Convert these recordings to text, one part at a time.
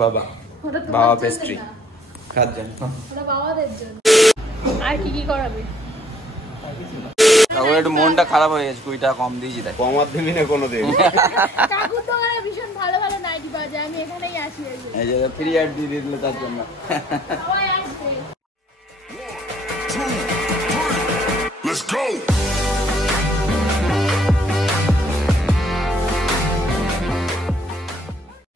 বাবা বাবা পেস্ট্রি খাচ্ছেন আর কি কি করাবে? তখন একটু মনটা খারাপ হয়ে গেছে, 20 টাকা কম দিয়েছি তাই। কমার দিবি না কোনোদিন। কাকুর দোকানে ভীষণ ভালো ভালো নাইটি পাওয়া যায়, আমি এখানেই আসি। এই যে ফ্রি অ্যাড দিয়ে দিল তার জন্য। সবাই আসবে। Let's go.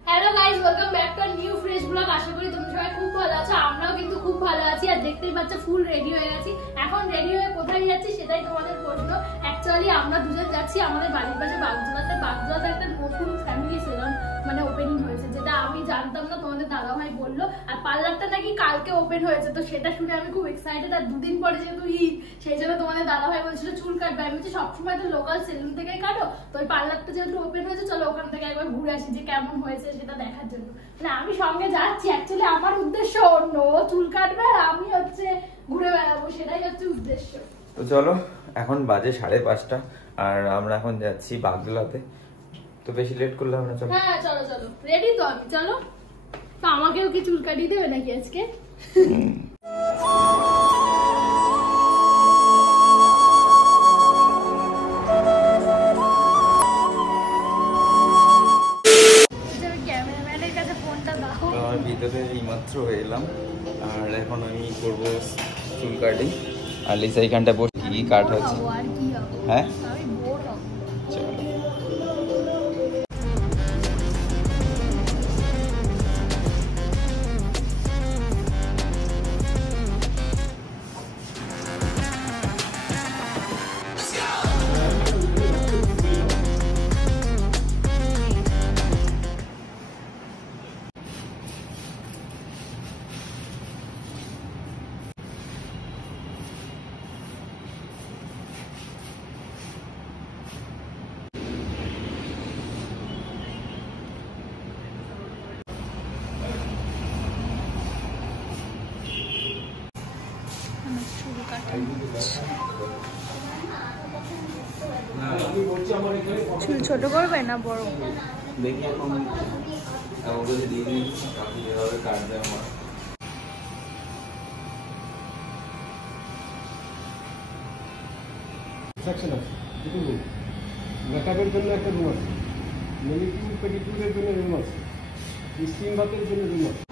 Hello guys, welcome back to new fresh blog. আশা করি তোমরা সবাই খুব ভালো আছো, আমরাও কিন্তু খুব ভালো আছি। আর দেখতেই পাচ্ছ ফুল রেডি হয়ে গেছি। এখন রেডি হয়ে কোথায় যাচ্ছি সেটাই তোমাদের প্রশ্ন। অ্যাকচুয়ালি আমরা দুজন যাচ্ছি আমাদের বাড়ির পাশে বাগজোড়াতে। বাগজোড়াতে একটা নতুন ফ্যামিলি সেলন মানে ওপেনিং হয়েছে, যেটা আমি জানতাম না, তোমাদের দাদাভাই বললো। আর পার্লারটা নাকি কালকে ওপেন হয়েছে, তো সেটা শুনে আমি খুব এক্সাইটেড। আর দুদিন পরে যেহেতু ঈদ, সেই জন্য তোমাদের দাদাভাই বলছিল চুল কাটবে। আমি বলছি সবসময় তো লোকাল সেলুন থেকেই কাটো, তো ওই পার্লারটা যেহেতু ওপেন হয়েছে, চলো ওখান থেকে একবার ঘুরে আসি যে কেমন হয়েছে সেটা দেখার জন্য। মানে আমি সঙ্গে যাচ্ছি, অ্যাকচুয়ালি আমার উদ্দেশ্য অন্য, ও চুল কাটবে আর আমি হচ্ছে ঘুরে বেড়াবো, সেটাই হচ্ছে উদ্দেশ্য। তো চলো, এখন বাজে 5:30 আর আমরা এখন যাচ্ছি বাগজোলাতে। তো বেশি লেট করলে আমরা চলো। হ্যাঁ চলো চলো, রেডি তো আমি, চলো। তো আমাকেও কি চুল কাটিয়ে দেবে নাকি আজকে? ক্যামেরাম্যানের কাছে ফোনটা দাও। আমার ভিতরে এইমাত্র এলাম আর এখন আমি করবো চুল কাটিং। আর লিসা এইখানটা বসে কি কাট হচ্ছে। আর কি হবে? হ্যাঁ আমি বোর হব। চলো। চুল ছোট করবে না বড়? দেখি এখন ওগুলো দিয়ে দিই কাকু যেভাবে কাটবে আমার। সেকশন আছে, দুটো রুম। মেকআপের জন্য একটা রুম আছে, মেনিকিউর পেডিকিউরের জন্য রুম আছে, স্কিন বাথের জন্য রুম আছে।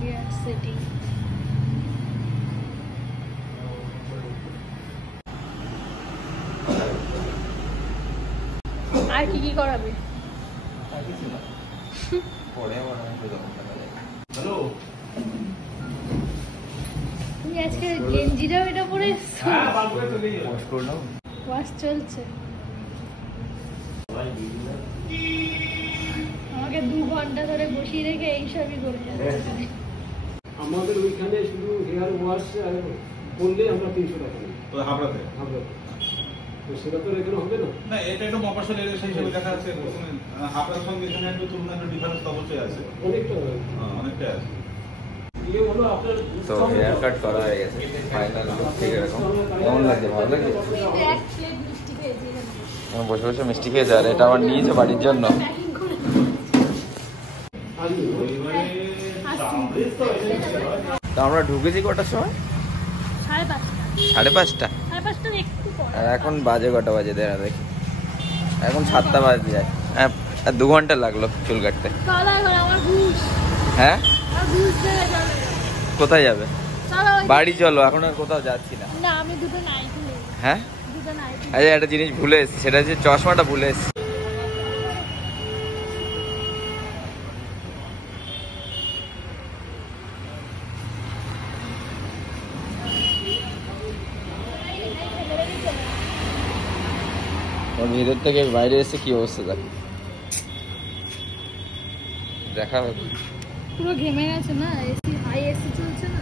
কি আছে? আর কি কি করাবে? পরে আমার একটু দরকার আছে। হ্যালো, তুমি আজকে গেঞ্জিটাও এটা পরে হ্যাঁ বালকোনে চলে যাও। পোস্ট করে নাও। ওয়াশ চলছে। আমাকে 2 ঘন্টা ধরে বসিয়ে রেখে এইসবই করে যাচ্ছে। আমাদের ওইখানে শুধু হেয়ার ওয়াশ করলে আমরা 300 টাকা নিই। তো হাবড়াতে হাবড়াতে। তো সেটা তো এখানে হবে না। না, এটা একটু মফস্বল এরিয়া সেই হিসেবে দেখা যাচ্ছে। হাবড়ার সঙ্গে এখানে একটু তুলনা, একটু ডিফারেন্স তো অবশ্যই আছে। অনেকটা অনেকটাই আছে। ইয়ে হলো আপনার তো হেয়ার কাট করা হয়ে গেছে, ফাইনাল লুক ঠিক এরকম। কেমন লাগছে? ভালো লাগছে? কিন্তু এক প্লেট মিষ্টি খেয়েছি এখানে। আমি বসে বসে মিষ্টি খেয়ে যাই, এটা আমার নিয়েছে বাড়ির জন্য। প্যাকিং করে আসবে। তো আমরা ঢুকেছি কটার সময়? 5:30। 5:30। 5:30 একটু পরে। আর এখন বাজে কটা বাজে দেখা দেখি, এখন 7টা বাজে যায়। হ্যাঁ, আর 2 ঘন্টা লাগলো চুল কাটতে। চলো এখন আমার ঘুষ। হ্যাঁ, আমার ঘুষ দেবে, চলো। কোথায় যাবে? চলো বাড়ি চলো, এখন আর কোথাও যাচ্ছি না। না, আমি দুটো নাইটি নেব। হ্যাঁ, দুটো নাইটি। আচ্ছা একটা জিনিস ভুলে এসেছি, সেটা হচ্ছে চশমাটা ভুলে এসেছি। ভিড় ভিতর থেকে বাইরে এসে কি অবস্থা দেখা পুরো ঘেমে গেছে না, এসি হাই এসি চলছে না,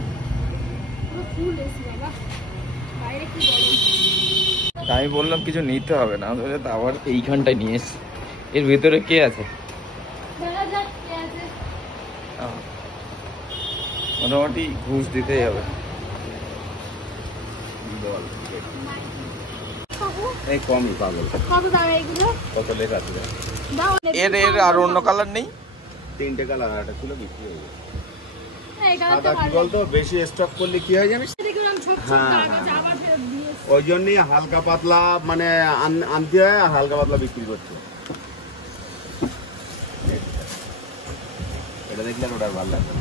পুরো ফুল এসি বাবা, বাইরে কি বলো। আমি বললাম কিছু নিতে হবে না, আবার এইখানটায় নিয়ে এসছি। এর ভিতরে কে আছে? দেখা যাক কে আছে। মোটামুটি ঘুষ দিতেই হবে। এই কমই পাগল। কত দাম এইগুলো? কত লেখা আছে? দাও। এর আর অন্য কালার নেই? 3টে কালার, একটা খুলে বিক্রি হয়ে যাবে। এই কালারটা কি বলতো, বেশি স্টক করলে কি হয় জানিস? দেখলাম ছোট ছোট কাগজ আবার ফেরত দিয়েছে। ওই জন্যই হালকা পাতলা মানে আনতে হয়, আর হালকা পাতলা বিক্রি করছে। এটা দেখলে ওটার ভালো লাগবে,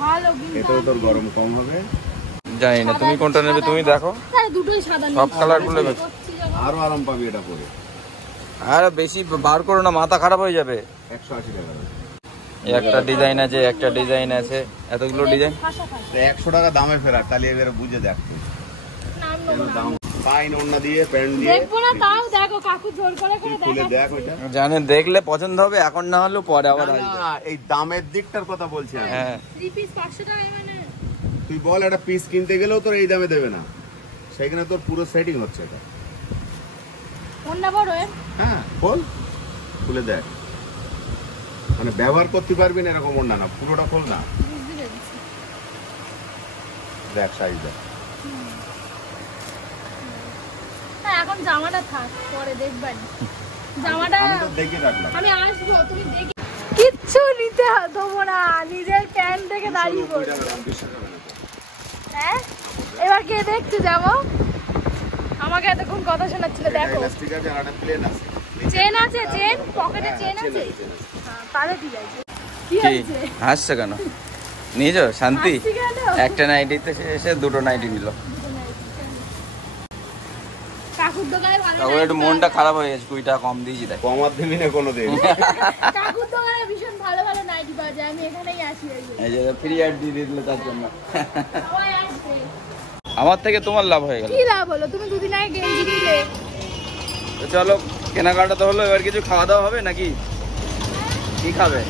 ভালো কিন্তু এটাও তোর গরম কম হবে। জানি না তুমি কোনটা নেবে, তুমি দেখো। তাহলে দুটোই সাদা সব কালার গুলো আরো আরাম পাবি এটা পরে। আর বেশি বার করো না, মাথা খারাপ হয়ে যাবে। 180 টাকা দাম। একটা ডিজাইন আছে, একটা ডিজাইন আছে, এতগুলো ডিজাইন। 100 টাকা দামে ফেরা, তাহলে এবারে বুঝে দেখ তুই। নাম নেবো না। দাম পাইন ওন্না দিয়ে প্যান্ট দিয়ে দেখবো না, তাও দেখো কাকু জোর করে খুলে দেখা। দেখ ওইটা। জানে দেখলে পছন্দ হবে, এখন না হলেও পরে আবার না, আসবে। না, এই দামের দিকটার কথা বলছি আমি। হ্যাঁ 3 পিস 500 টাকা মানে। তুই বল একটা পিস কিনতে গেলেও তোর এই দামে দেবে না, সেখানে তোর পুরো সেটিং হচ্ছে এটা। কোনটা বড় এর? হ্যাঁ বল, খুলে দেখ, মানে ব্যবহার করতে পারবি না এরকম ওড়না না, পুরোটা খোল না, বুঝতে পেরেছি। দেখ সাইজ দেখ। হ্যাঁ এখন জামাটা থাক, পরে দেখবানি জামাটা। আমি তো দেখে রাখলাম। আমি আসবো, তুমি দেখে কিচ্ছু নিতে দেবো না, নিজের প্যান্ট থেকে দাঁড়িয়ে পড়বো। হ্যাঁ এবার কে দেখতে যাবো? আমাকে এতক্ষণ কথা শোনাচ্ছিল, দেখো ইলাস্টিক আছে আর একটা প্লেন আছে। চেন আছে, চেন পকেটে চেন আছে। হ্যাঁ তাহলে ঠিক আছে। কি কি হয়েছে? হাসছে কেন? নিয়ে যাও শান্তি। হাসছি কেন? একটা নাইটিতে এসে দুটো নাইটি নিল। কাকুর দোকানে ভালো তারপরে নাইটি একটু পাওয়া মনটা যায়। খারাপ হয়ে গেছে, 20 টাকা কম দিয়েছি তাই। কমার দিবি না কোনোদিন। কাকুর দোকানে ভীষণ ভালো ভালো নাইটি পাওয়া যায়, আমি এখানেই আসি। এই যে ফ্রি অ্যাড দিয়ে দিল তার জন্য। সবাই আসবে। আমার থেকে তোমার লাভ হয়ে গেল। কি লাভ হলো? তুমি দুদিন আগে গেঞ্জি দিলে। তো চলো কেনাকাটা তো হলো, এবার কিছু খাওয়া দাওয়া হবে নাকি? কি খাবে?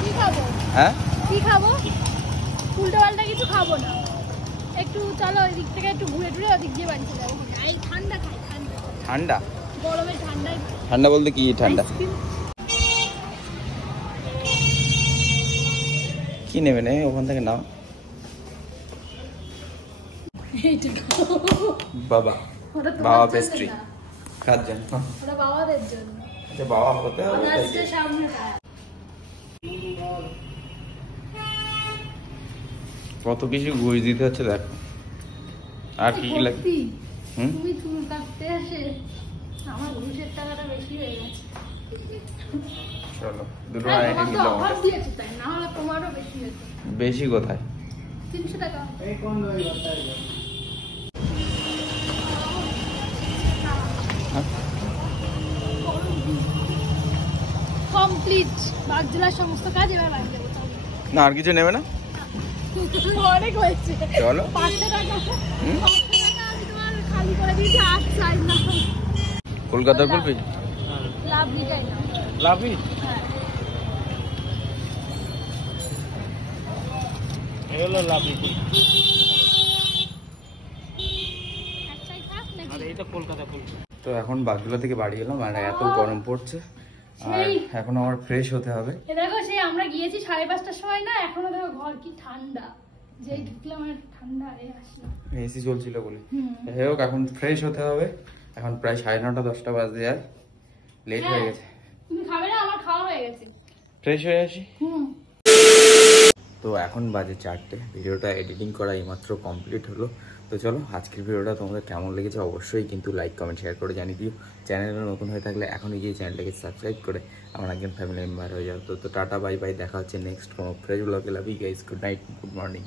কি খাবো? হ্যাঁ কি খাবো? উল্টো পাল্টা কিছু খাবো না, একটু চলো ওই দিক থেকে একটু ঘুরে টুরে ওদিক দিয়ে বাড়ি চলে যাবো। এই ঠান্ডা খাই, ঠান্ডা ঠান্ডা? গরমে ঠান্ডায় ঠান্ডা বলতে কি ঠান্ডা? আইসক্রিম। কি নেবে না ওখান থেকে নাও। এইটা খাও। বাবা ওটা তোমার বাবা জন্য পেস্ট্রি না, খাওয়ার জন্য। ওটা বাবাদের জন্য। আচ্ছা বাবা হতে হবে তাই আজকে কি? সামনে খায়। কত কিছু ঘুষ দিতে হচ্ছে দেখো। আর কি কি লাগে? সত্যি, হুম? তুমি চুল কাটতে আসে আমার ঘুষের টাকাটা বেশি হয়ে গেছে। চলো দুটো হ্যাঁ, নাইটি তোমার তো নিলাম। অফার দিয়েছে তাই, না হলে তোমারও বেশি হতো। বেশি কোথায়? 300 টাকা। কমপ্লিট বাগজেলার সমস্ত কাজ, এবার বাড়ি যাবো। চলো। না আর কিছু নেবে না? অনেক হয়েছে। চলো। 500 টাকা 500 টাকা আমি তোমার খালি করে দিয়েছি, 8 সাইজ না। কলকাতার কুলফি? লাভ দিটাই না। লাভি? হ্যাঁ এগুলো লাভি। একটাই থাক নাকি? তো এখন বাগজোলা থেকে বাড়ি এলাম, আর এত গরম পড়ছে, আর সেই। এখন আমার ফ্রেশ হতে হবে। এ দেখো সেই আমরা গিয়েছি 5:30টার সময় না, এখনো দেখো ঘর কি ঠান্ডা, যেই ঢুকলাম আর ঠান্ডা আরে আসলো। এসি চলছিল বলে। হুম। যাই হোক এখন ফ্রেশ হতে হবে। এখন প্রায় 9:30 10টা বাজে যায়, লেট হয়ে গেছে। তুমি খাবে না? আমার খাওয়া হয়ে গেছে। ফ্রেশ হয়ে আসি। হুম। তো এখন বাজে 4টে, ভিডিওটা এডিটিং করা এইমাত্র কমপ্লিট হলো। তো চলো আজকের ভিডিওটা তোমাদের কেমন লেগেছে অবশ্যই কিন্তু লাইক কমেন্ট শেয়ার করে জানিয়ে দিও। চ্যানেলে নতুন হয়ে থাকলে এখনই গিয়ে চ্যানেলটাকে সাবস্ক্রাইব করে আমার একজন ফ্যামিলি মেম্বার হয়ে যাও। তো টাটা বাই বাই, দেখা হচ্ছে নেক্সট কোনো ফ্রেশ ব্লগে। Love you guys, good night, good morning.